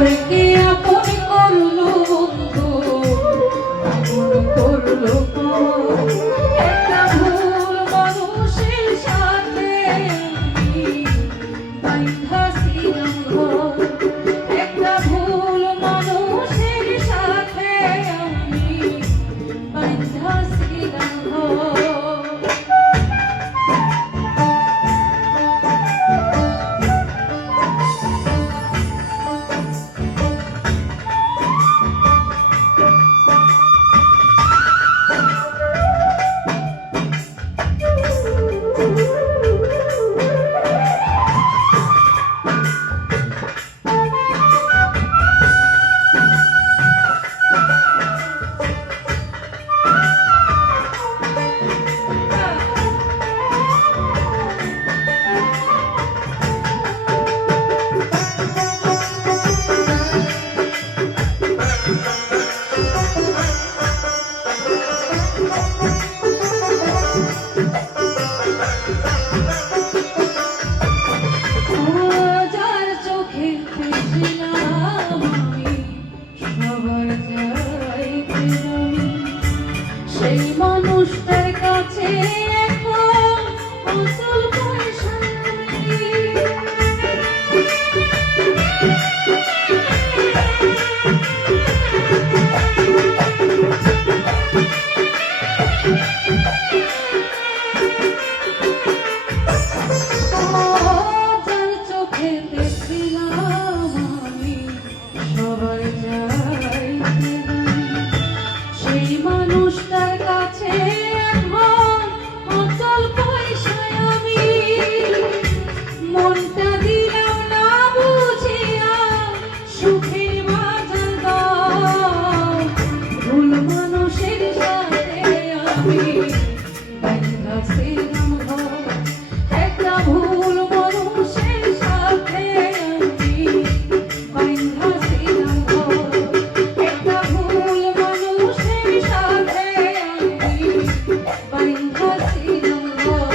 পরকে আপন করলো বন্ধু, আপন করলো পর। একটা ভুল মানুষের সাথে আমি বাইন্ধা ছিলাম ঘর। একটা ভুল মানুষের সাথে আমি বাইন্ধা ছিলাম ঘর। সেই মানুষটার কাছে এখন অচল পয়সা যার চোখে দেখছিলাম আমি সবার যাইতে সেই মানুষটার কাছে এখন অচল পয়সায় আমি মনটা দিলাম না বুঝিয়া সুখের বাজার দাম। ভুল মানুষের সাথে আমি বাইন্ধা ছিলাম ঘর। একটা ভুল মানুষের সাথে আমি বাইন্ধা ছিলাম ঘর। একটা ভুল মানুষের সাথে আমি বাইন্ধা ছিলাম ঘর।